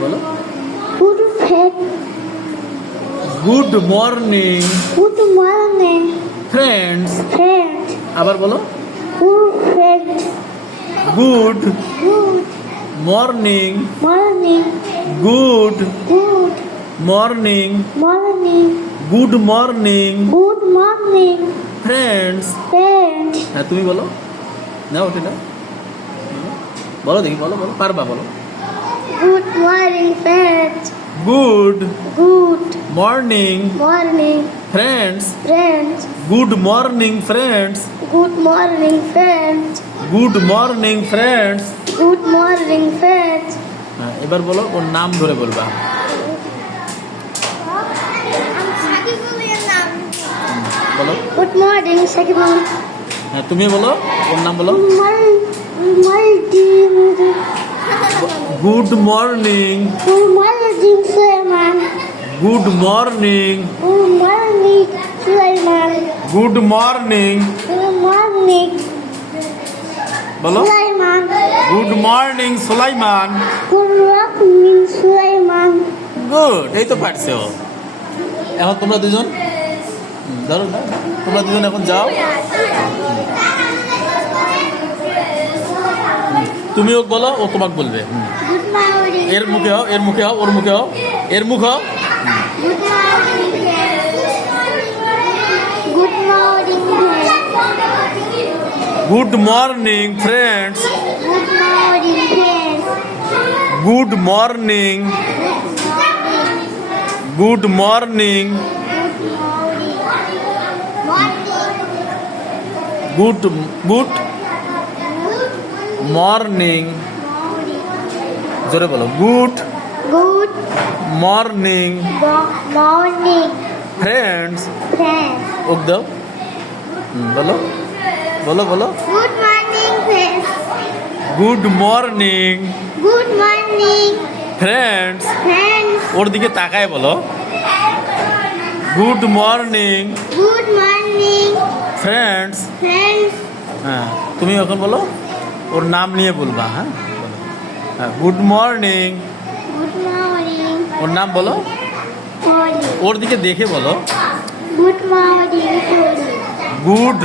বলো। Good morning. পুরো মানে ফ্রেন্ডস। ফেট আবার বলো। Good good morning. Morning. Good good morning. Morning. Good morning. Good morning. Friends. Friend. হ্যাঁ তুমি বলো। না ওঠে না। বলো দেখি বলো বলো পারবা বলো। Good morning friend good good morning morning friends friend good morning friends good morning friend good morning friends good morning friend হ্যাঁ এবার বলো ওর নাম ধরে বলবা। বলো গুড মর্নিং সাকিবুল হ্যাঁ তুমি বলো ওর নাম বলো। Good morning good morning Sulaiman good morning good morning Sulaiman good morning good morning বলো Sulaiman good morning Sulaiman good morning Sulaiman good এই তো পারছ। এখন তোমরা দুজন? ধরো। তোমরা দুজন এখন যাও। হুম, তুমিও বলো ও তোমাকে বলবে। হুম। গুড মর্নিং এর মুখে হও এর মুখে হও ওর মুখে হও এর মুখ হও। Good morning good morning good morning friends good morning friends good morning good morning good good morning. জোরে বলো good. Good. Morning. Morning. Friends. Friends. Okay hmm, বলো। বলো বলো। Good morning friends. Good morning. Good morning. Friends. Friends. ওর দিকে তাকায় বলো। Good morning. Good morning. Friends. Friends. হ্যাঁ তুমি এখন বলো। ওর নাম নিয়ে বলবা হ্যাঁ বলো হ্যাঁ গুড মর্নিং গুড মর্নিং ওর নাম বলো মর্নিং ওর দিকে দেখে বলো good morning good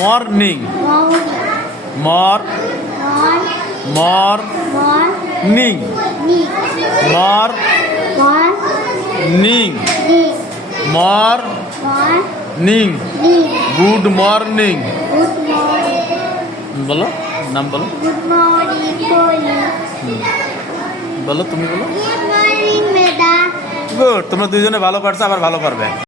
morning morning মর মর মর্নিং মর নি মর্নিং মর নি মর্নিং মর নি গুড মর্নিং গুড মর্নিং বলো নাম বলো। বলি তুমি বলো। গুড গুড তোমরা দুজনে ভালো পারছ আবার ভালো পারবে।